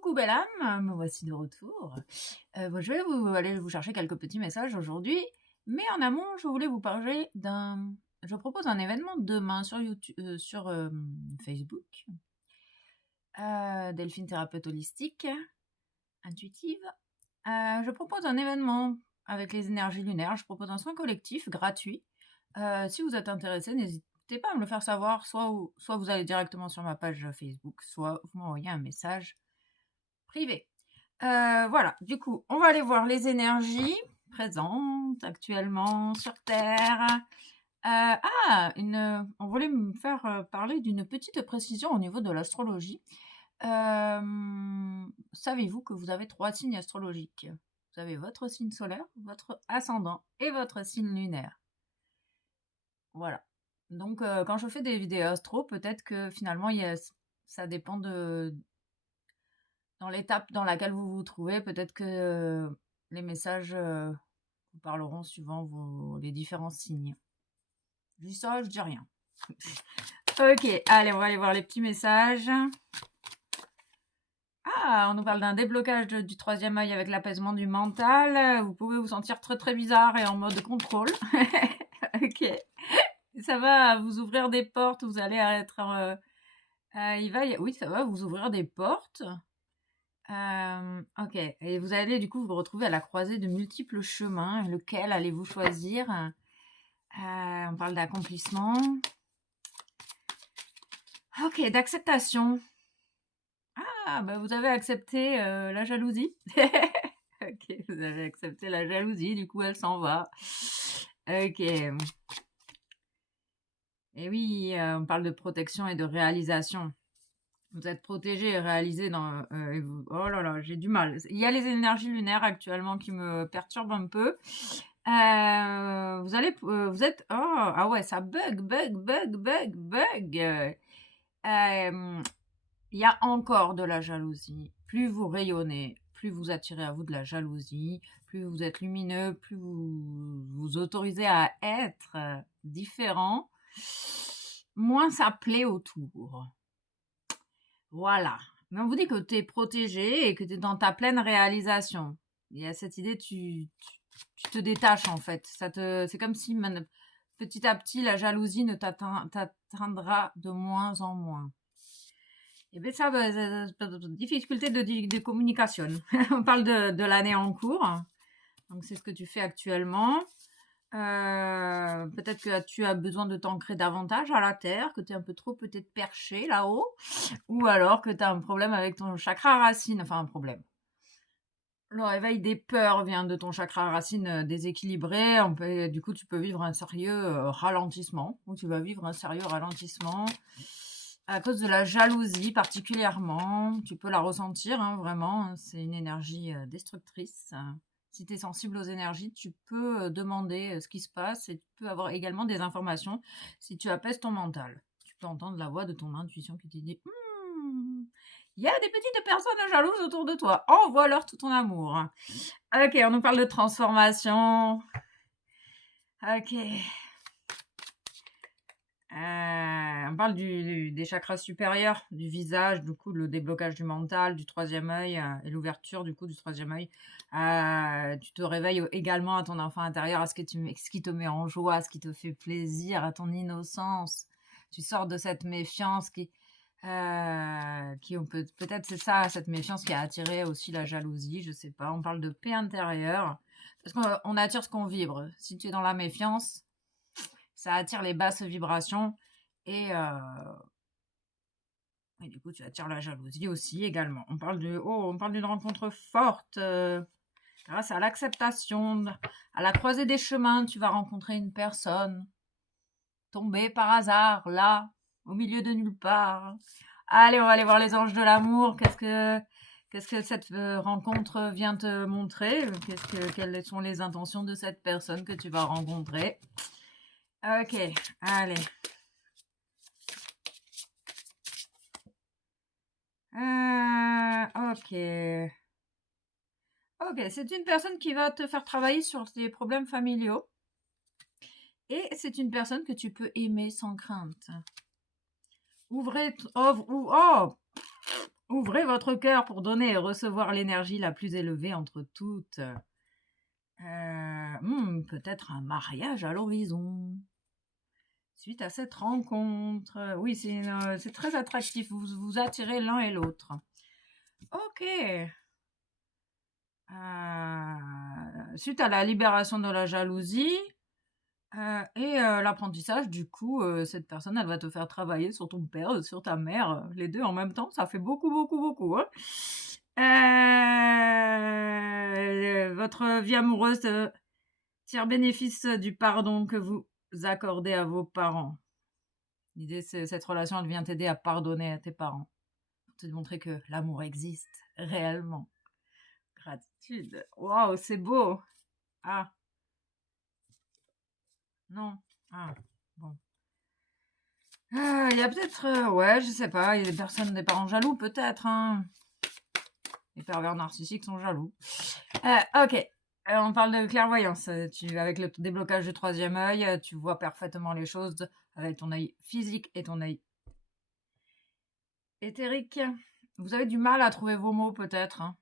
Coucou belle âme, me voici de retour. Je vais aller vous chercher quelques petits messages aujourd'hui, mais en amont, je voulais vous parler d'un je propose un événement demain sur Facebook, Delphine thérapeute holistique, intuitive. Je propose un événement avec les énergies lunaires, je propose un soin collectif gratuit. Si vous êtes intéressé, n'hésitez pas à me le faire savoir, soit vous allez directement sur ma page Facebook, soit vous m'envoyez un message privé. Voilà, du coup, on va aller voir les énergies présentes actuellement sur Terre. On voulait me faire parler d'une petite précision au niveau de l'astrologie. Savez-vous que vous avez 3 signes astrologiques? Vous avez votre signe solaire, votre ascendant et votre signe lunaire. Voilà. Donc, quand je fais des vidéos astro, peut-être que finalement, ça dépend dans l'étape dans laquelle vous vous trouvez. Peut-être que les messages vous parleront suivant les différents signes. Je dis ça, je dis rien. Ok, allez, on va aller voir les petits messages. On nous parle d'un déblocage du troisième œil avec l'apaisement du mental. Vous pouvez vous sentir très très bizarre et en mode contrôle. Ok. Ça va vous ouvrir des portes, vous allez être... oui, ça va vous ouvrir des portes. Ok, et vous allez du coup vous retrouver à la croisée de multiples chemins. Lequel allez-vous choisir? On parle d'accomplissement. Ok, d'acceptation. Bah vous avez accepté la jalousie. Ok, vous avez accepté la jalousie, du coup elle s'en va. Ok. Et oui, on parle de protection et de réalisation. Vous êtes protégé et réalisé dans... oh là là, j'ai du mal. Il y a les énergies lunaires actuellement qui me perturbent un peu. Vous êtes... Oh, ah ouais, ça bug. Il y a encore de la jalousie. Plus vous rayonnez, plus vous attirez à vous de la jalousie, plus vous êtes lumineux, plus vous vous autorisez à être différent, moins ça plaît autour. Voilà. Mais on vous dit que tu es protégé et que tu es dans ta pleine réalisation. Il y a cette idée, tu te détaches en fait. C'est comme si petit à petit la jalousie ne t'atteindra de moins en moins. Et bien ça, difficulté de communication. On parle de l'année en cours. Donc c'est ce que tu fais actuellement. Peut-être que tu as besoin de t'ancrer davantage à la terre, que tu es un peu trop peut-être perché là-haut, ou alors que tu as un problème avec ton chakra racine, enfin un problème. Le réveil des peurs vient de ton chakra racine déséquilibré. Du coup, tu peux vivre un sérieux ralentissement, ou tu vas vivre un sérieux ralentissement à cause de la jalousie particulièrement. Tu peux la ressentir, hein, vraiment. C'est une énergie destructrice. Si tu es sensible aux énergies, tu peux demander ce qui se passe et tu peux avoir également des informations si tu apaises ton mental. Tu peux entendre la voix de ton intuition qui te dit il y a des petites personnes jalouses autour de toi. Envoie-leur tout ton amour. Ok, on nous parle de transformation. Ok. On parle des chakras supérieurs, du visage, du coup, le déblocage du mental, du troisième œil et l'ouverture du coup du troisième œil. Tu te réveilles également à ton enfant intérieur, à ce qui te met en joie, à ce qui te fait plaisir, à ton innocence. Tu sors de cette méfiance peut-être c'est ça, cette méfiance qui a attiré aussi la jalousie, je sais pas. On parle de paix intérieure parce qu'on attire ce qu'on vibre. Si tu es dans la méfiance, ça attire les basses vibrations et du coup tu attires la jalousie aussi également. On parle d'une rencontre forte grâce à l'acceptation. À la croisée des chemins, tu vas rencontrer une personne tombée par hasard là, au milieu de nulle part. Allez, on va aller voir les anges de l'amour. Qu'est-ce que cette rencontre vient te montrer? Quelles sont les intentions de cette personne que tu vas rencontrer? Ok, allez. Ok. Ok, c'est une personne qui va te faire travailler sur tes problèmes familiaux. Et c'est une personne que tu peux aimer sans crainte. Ouvrez votre cœur pour donner et recevoir l'énergie la plus élevée entre toutes. Peut-être un mariage à l'horizon. Suite à cette rencontre. Oui, c'est très attractif. Vous vous attirez l'un et l'autre. Ok. Suite à la libération de la jalousie et l'apprentissage, du coup, cette personne, elle va te faire travailler sur ton père, sur ta mère, les deux en même temps. Ça fait beaucoup, beaucoup, beaucoup. Hein. Votre vie amoureuse tire bénéfice du pardon que vous accordez à vos parents. L'idée, c'est cette relation, elle vient t'aider à pardonner à tes parents. Pour te montrer que l'amour existe réellement. Gratitude. Waouh, c'est beau. Ah, non. Ah, bon. Il y a peut-être, ouais, je sais pas, il y a des personnes, des parents jaloux, peut-être, hein. Les pervers narcissiques sont jaloux. Ok. On parle de clairvoyance. Avec le déblocage du troisième œil, tu vois parfaitement les choses avec ton œil physique et ton œil éthérique. Vous avez du mal à trouver vos mots, peut-être. Hein.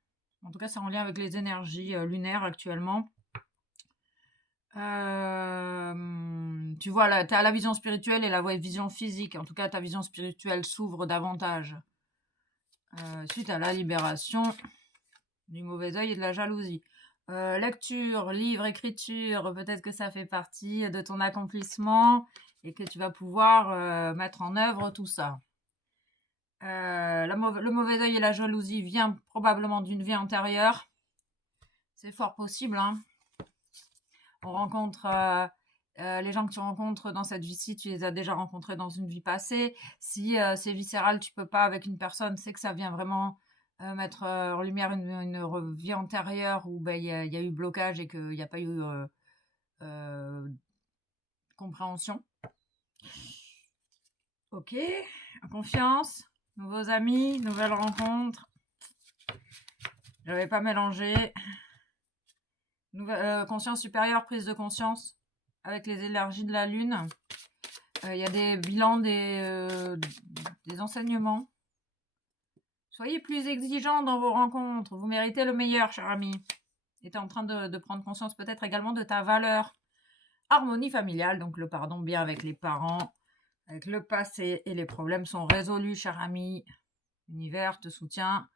En tout cas, c'est en lien avec les énergies lunaires actuellement. Tu vois, tu as la vision spirituelle et la vision physique. En tout cas, ta vision spirituelle s'ouvre davantage suite à la libération du mauvais œil et de la jalousie. Lecture, livre, écriture, peut-être que ça fait partie de ton accomplissement et que tu vas pouvoir mettre en œuvre tout ça. Le mauvais œil et la jalousie vient probablement d'une vie antérieure. C'est fort possible, hein. On rencontre les gens que tu rencontres dans cette vie-ci, tu les as déjà rencontrés dans une vie passée. Si c'est viscéral, tu peux pas avec une personne, c'est que ça vient vraiment mettre en lumière une vie antérieure où il y a eu blocage et qu'il n'y a pas eu compréhension. Ok, confiance, nouveaux amis, nouvelles rencontres. Je n'avais pas mélangé. Conscience supérieure, prise de conscience avec les énergies de la lune. Il y a des bilans, des enseignements. Soyez plus exigeants dans vos rencontres. Vous méritez le meilleur, cher ami. Et tu es en train de prendre conscience peut-être également de ta valeur. Harmonie familiale, donc le pardon bien avec les parents, avec le passé et les problèmes sont résolus, cher ami. L'univers te soutient.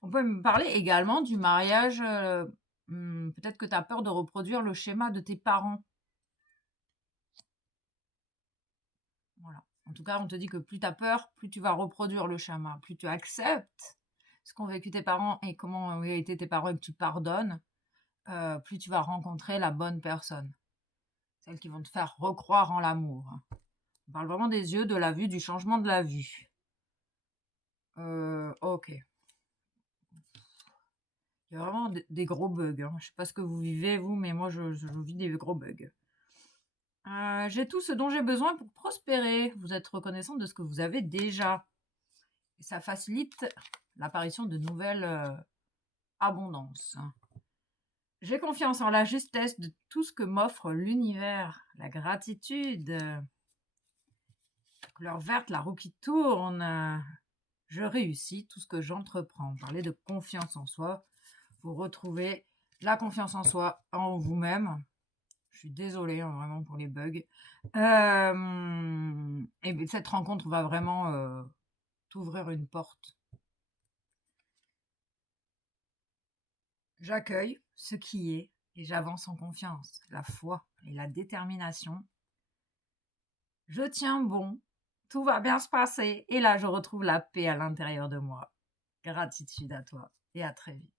On peut me parler également du mariage. Peut-être que tu as peur de reproduire le schéma de tes parents. Voilà. En tout cas, on te dit que plus tu as peur, plus tu vas reproduire le schéma, plus tu acceptes ce qu'ont vécu tes parents et comment ont été tes parents et que tu pardonnes, plus tu vas rencontrer la bonne personne. Celles qui vont te faire recroire en l'amour. On parle vraiment des yeux, de la vue, du changement de la vue. Ok. Il y a vraiment des gros bugs. Hein. Je ne sais pas ce que vous vivez, vous, mais moi, je vis des gros bugs. J'ai tout ce dont j'ai besoin pour prospérer. Vous êtes reconnaissant de ce que vous avez déjà. Et ça facilite l'apparition de nouvelles abondances. J'ai confiance en la justesse de tout ce que m'offre l'univers. La gratitude. La couleur verte, la roue qui tourne. Je réussis tout ce que j'entreprends. Parler de confiance en soi. Vous retrouvez la confiance en soi, en vous-même. Je suis désolée hein, vraiment pour les bugs. Et cette rencontre va vraiment t'ouvrir une porte. J'accueille ce qui est et j'avance en confiance, la foi et la détermination. Je tiens bon, tout va bien se passer et là je retrouve la paix à l'intérieur de moi. Gratitude à toi et à très vite.